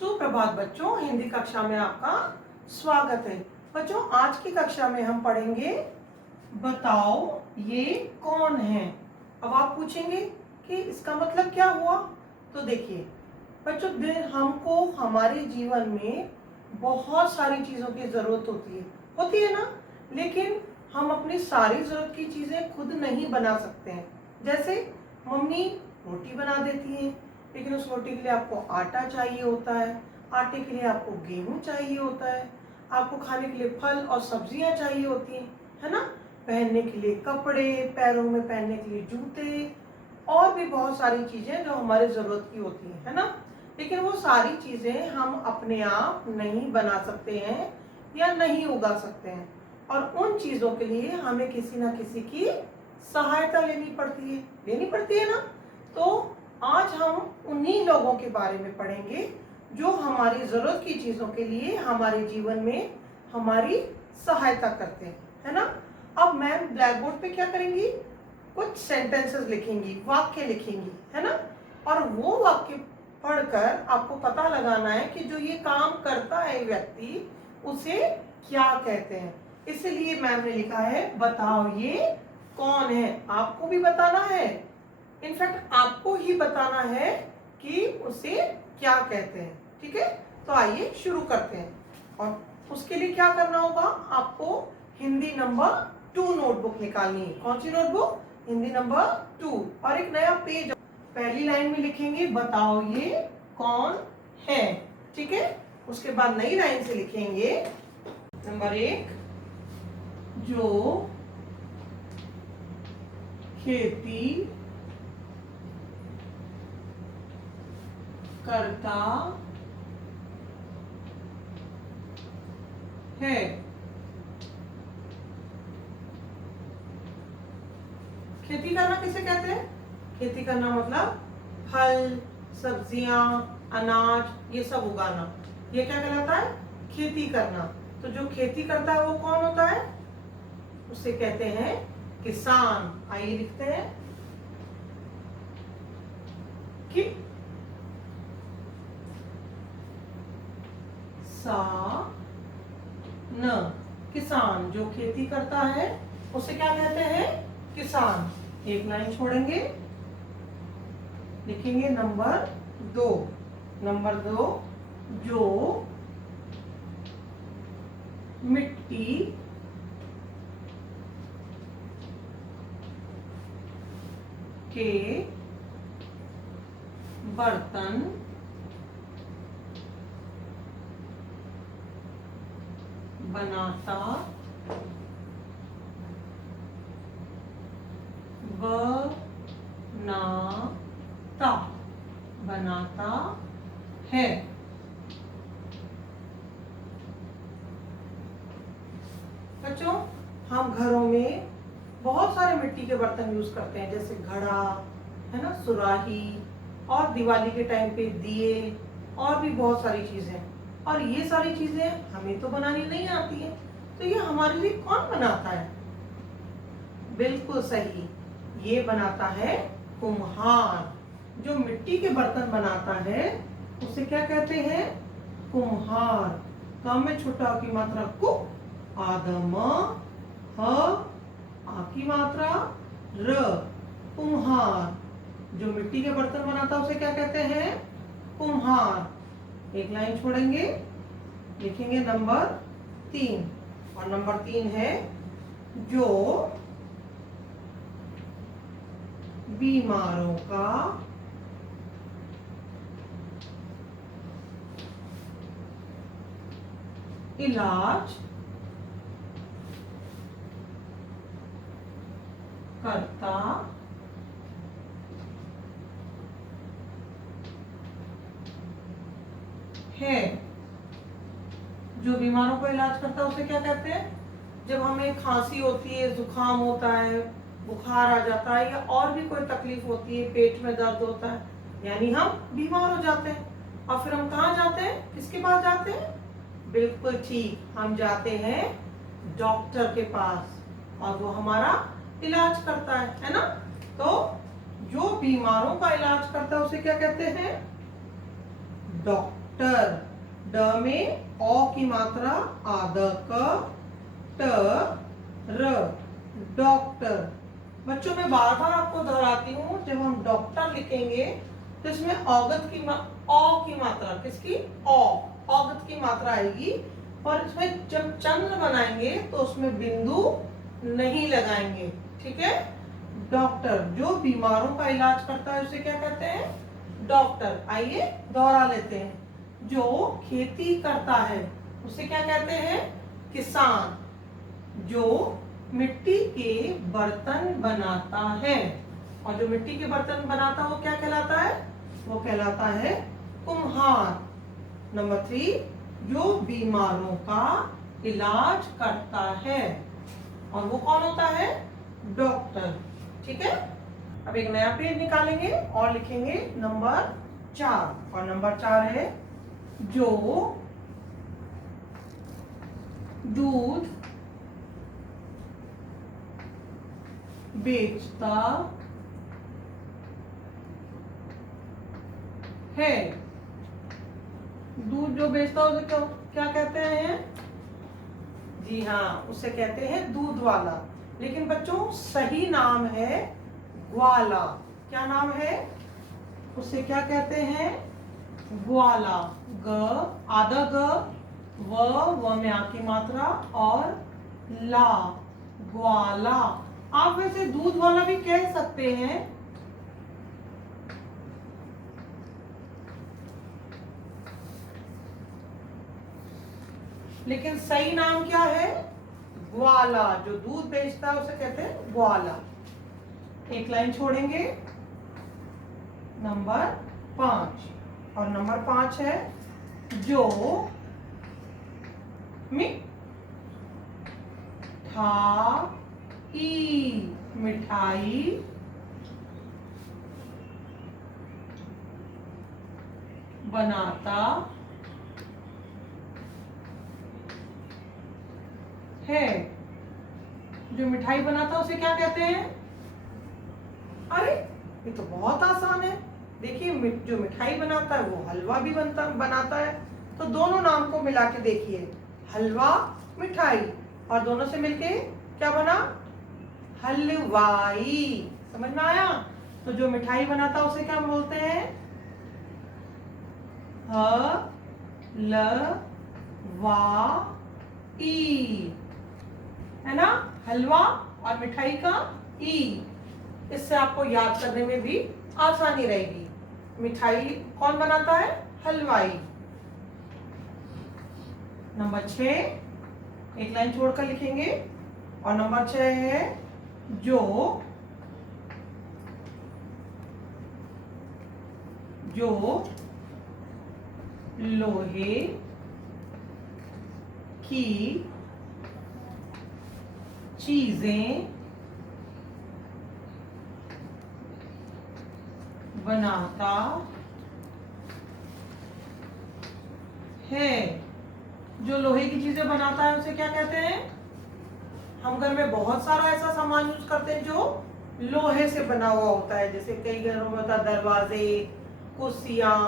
सुप्रभात बच्चों, हिंदी कक्षा में आपका स्वागत है। बच्चों, आज की कक्षा में हम पढ़ेंगे बताओ ये कौन है। अब आप पूछेंगे कि इसका मतलब क्या हुआ। तो देखिए बच्चों, हमको हमारे जीवन में बहुत सारी चीज़ों की ज़रूरत होती है ना। लेकिन हम अपनी सारी ज़रूरत की चीज़ें खुद नहीं बना सकते हैं। जैसे मम्मी रोटी बना देती है, लेकिन उस रोटी के लिए आपको आटा चाहिए होता है, आटे के लिए आपको गेहूं चाहिए होता है, आपको खाने के लिए फल और सब्जियां चाहिए होती हैं, है ना। पहनने के लिए कपड़े, पैरों में पहनने के लिए जूते और भी बहुत सारी चीज़ें जो हमारे ज़रूरत की होती हैं, है ना। लेकिन वो सारी चीज़ें हम अपने आप नहीं बना सकते हैं या नहीं उगा सकते हैं, और उन चीज़ों के लिए हमें किसी ना किसी की सहायता लेनी पड़ती है ना। तो आज हम उन्हीं लोगों के बारे में पढ़ेंगे जो हमारी ज़रूरत की चीज़ों के लिए हमारे जीवन में हमारी सहायता करते हैं, है ना। अब मैम ब्लैक बोर्ड पे क्या करेंगी, कुछ सेंटेंसेस लिखेंगी, वाक्य लिखेंगी, है ना। और वो वाक्य पढ़कर आपको पता लगाना है कि जो ये काम करता है व्यक्ति, उसे क्या कहते हैं। इसलिए मैम ने लिखा है बताओ ये कौन है। आपको भी बताना है, इनफैक्ट आपको ही बताना है कि उसे क्या कहते हैं। ठीक है, तो आइए शुरू करते हैं। और उसके लिए क्या करना होगा, आपको हिंदी नंबर 2 नोटबुक निकालनी है। कौन सी नोटबुक, हिंदी नंबर 2, और एक नया पेज। पहली लाइन में लिखेंगे बताओ ये कौन है, ठीक है। उसके बाद नई लाइन से लिखेंगे नंबर 1, जो खेती करता है। खेती करना किसे कहते हैं, खेती करना मतलब फल, सब्जियां, अनाज ये सब उगाना, ये क्या कहलाता है, खेती करना। तो जो खेती करता है वो कौन होता है, उसे कहते हैं किसान। आइए लिखते हैं कि किसान जो खेती करता है उसे क्या कहते हैं, किसान। एक लाइन छोड़ेंगे, लिखेंगे नंबर 2। नंबर 2, जो मिट्टी के बर्तन बनाता है। बच्चों, हम घरों में बहुत सारे मिट्टी के बर्तन यूज करते हैं, जैसे घड़ा, है ना, सुराही, और दिवाली के टाइम पे दिए, और भी बहुत सारी चीजें। और ये सारी चीजें हमें तो बनानी नहीं आती है, तो ये हमारे लिए कौन बनाता है, बिल्कुल सही, ये बनाता है कुम्हार। जो मिट्टी के बर्तन बनाता है उसे क्या कहते हैं, कुम्हार। काम में छोटा की मात्रा कु, आदम, ह, आ की मात्रा र, कुम्हार। जो मिट्टी के बर्तन बनाता है उसे क्या कहते हैं, कुम्हार। एक लाइन छोड़ेंगे, लिखेंगे नंबर 3, और नंबर 3 है जो बीमारों का इलाज करता है। जो बीमारों का इलाज करता है उसे क्या कहते हैं, जब हमें खांसी होती है, जुकाम होता है, बुखार आ जाता है, या और भी कोई तकलीफ होती है, पेट में दर्द होता है, यानी हम बीमार हो जाते हैं। और फिर हम कहाँ जाते हैं, किसके पास जाते हैं, बिल्कुल ठीक, हम जाते हैं डॉक्टर के पास, और वो हमारा इलाज करता है ना। तो जो बीमारों का इलाज करता है उसे क्या कहते हैं, डॉक्टर। डॉक्टर, ड में ओ की मात्रा आद क ट र, डॉक्टर। बच्चों मैं बार बार आपको दोहराती हूँ, जब हम डॉक्टर लिखेंगे तो इसमें औगत की ओ की मात्रा, किसकी, औगत की मात्रा आएगी। और इसमें जब चंद्र बनाएंगे तो उसमें बिंदु नहीं लगाएंगे, ठीक है। डॉक्टर जो बीमारों का इलाज करता है उसे क्या कहते हैं, डॉक्टर। आइए दोहरा लेते हैं। जो खेती करता है उसे क्या कहते हैं, किसान। जो मिट्टी के बर्तन बनाता है, और जो मिट्टी के बर्तन बनाता है वो क्या कहलाता है, वो कहलाता है कुम्हार। नंबर 3, जो बीमारों का इलाज करता है, और वो कौन होता है, डॉक्टर, ठीक है। अब एक नया पेज निकालेंगे और लिखेंगे नंबर 4, और नंबर 4 है जो दूध बेचता है। दूध जो बेचता है उसे क्या कहते हैं, जी हाँ, उसे कहते हैं दूध वाला। लेकिन बच्चों सही नाम है ग्वाला। क्या नाम है, उसे क्या कहते हैं, ग्वाला। ग आधा ग, व में आ की मात्रा, और ला, ग्वाला। आप वैसे दूध वाला भी कह सकते हैं, लेकिन सही नाम क्या है, ग्वाला। जो दूध बेचता है उसे कहते हैं ग्वाला। एक लाइन छोड़ेंगे, नंबर 5, और नंबर 5 है जो मिठाई बनाता है। जो मिठाई बनाता है उसे क्या कहते हैं, अरे ये तो बहुत आसान है। देखिए जो मिठाई बनाता है वो हलवा भी बनाता है। तो दोनों नाम को मिला के देखिए, हलवा मिठाई, और दोनों से मिलके क्या बना, हलवाई। समझ में आया। तो जो मिठाई बनाता है उसे क्या बोलते हैं, हलवाई, है ना। हलवा और मिठाई का ई, इससे आपको याद करने में भी आसानी रहेगी। मिठाई कौन बनाता है, हलवाई। नंबर 6, एक लाइन छोड़कर लिखेंगे, और नंबर 6 है जो लोहे की चीजें बनाता है। जो लोहे की चीजें बनाता है उसे क्या कहते हैं, हम घर में बहुत सारा ऐसा सामान यूज करते हैं जो लोहे से बना हुआ होता है। जैसे कई घरों में होता है दरवाजे, कुर्सियां,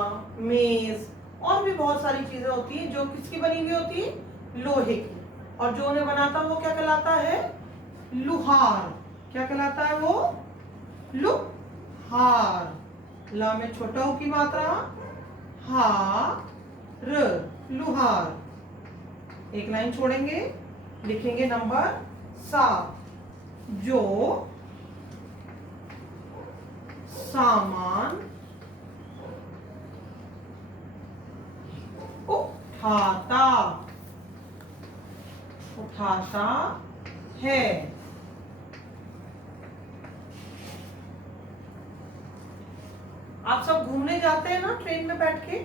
मेज, और भी बहुत सारी चीजें होती हैं जो किसकी बनी हुई होती है, लोहे की। और जो उन्हें बनाता है वो क्या कहलाता है, लुहार। क्या कहलाता है वो, लुहार। ला में छोटा ऊ की मात्रा, हार, लुहार। एक लाइन छोड़ेंगे, लिखेंगे नंबर 7, जो सामान उठाता है। आप सब घूमने जाते हैं ना ट्रेन में बैठ के,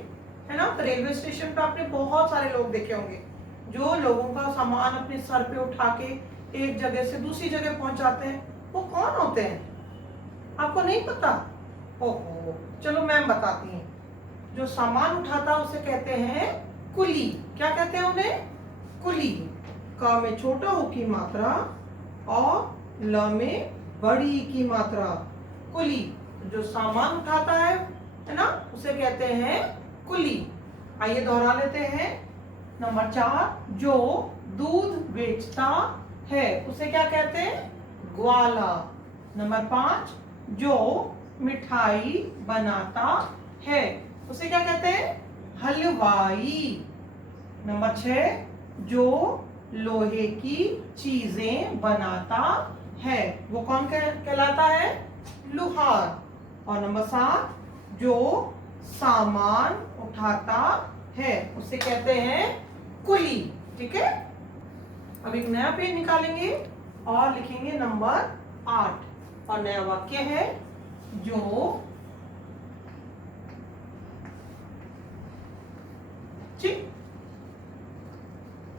है ना। तो रेलवे स्टेशन पे आपने बहुत सारे लोग देखे होंगे जो लोगों का सामान अपने सर पे उठा के एक जगह से दूसरी जगह पहुंचाते हैं। वो कौन होते हैं, आपको नहीं पता? ओहो, चलो मैं बताती हूँ। जो सामान उठाता है उसे कहते हैं कुली। क्या कहते हैं उन्हें, कुली। क में छोटा ऊ की मात्रा और ल में बड़ी की मात्रा, कुली। जो सामान उठाता है ना, उसे कहते हैं कुली। आइए दोहरा लेते हैं। नंबर 4, जो दूध बेचता है उसे क्या कहते हैं? ग्वाला। नंबर 5, जो मिठाई बनाता है उसे क्या कहते हैं? हलवाई। नंबर 6, जो लोहे की चीजें बनाता है वो कौन कहलाता है? लुहार। और नंबर 7, जो सामान उठाता है उसे कहते हैं कुली। ठीक है, अब एक नया पेज निकालेंगे और लिखेंगे नंबर 8 और नया वाक्य है, जो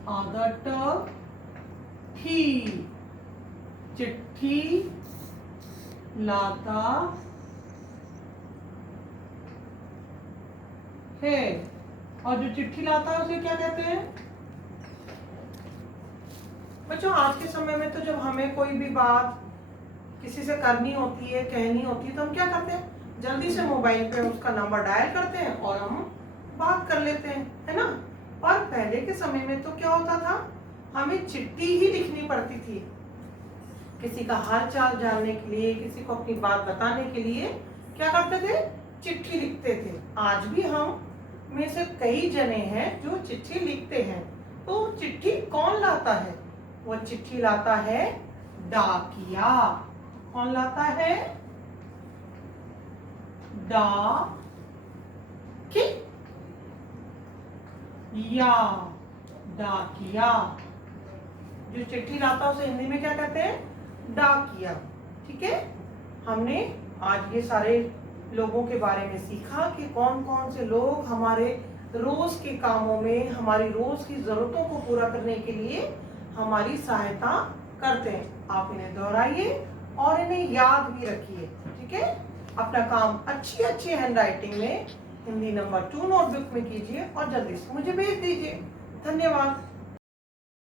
आदत थी चिट्ठी लाता है। और जो चिट्ठी लाता है उसे क्या कहते हैं? बच्चों आज के समय में तो जब हमें कोई भी बात किसी से करनी होती है, कहनी होती है, तो हम क्या करते हैं? जल्दी से मोबाइल पे उसका नंबर डायल करते हैं और हम बात कर लेते हैं, है ना। और पहले के समय में तो क्या होता था, हमें चिट्ठी ही लिखनी पड़ती थी किसी का हाल चाल जानने के लिए, किसी को अपनी बात बताने के लिए क्या करते थे? चिट्ठी लिखते थे। आज भी हम में से कई जने हैं जो चिट्ठी लिखते हैं। तो चिट्ठी कौन लाता है? वो चिट्ठी लाता है डाकिया। कौन लाता है? डाकिया। डाकिया जो चिट्ठी लाता है उसे हिंदी में क्या कहते हैं? डाकिया। ठीक है, हमने आज ये सारे लोगों के बारे में सीखा कि कौन कौन से लोग हमारे रोज के कामों में, हमारी रोज की जरूरतों को पूरा करने के लिए हमारी सहायता करते हैं। आप इन्हें दोहराइए और इन्हें याद भी रखिए। ठीक है, अपना काम अच्छी अच्छी हैंडराइटिंग में हिंदी नंबर 2 नोटबुक में कीजिए और जल्दी से मुझे भेज दीजिए। धन्यवाद।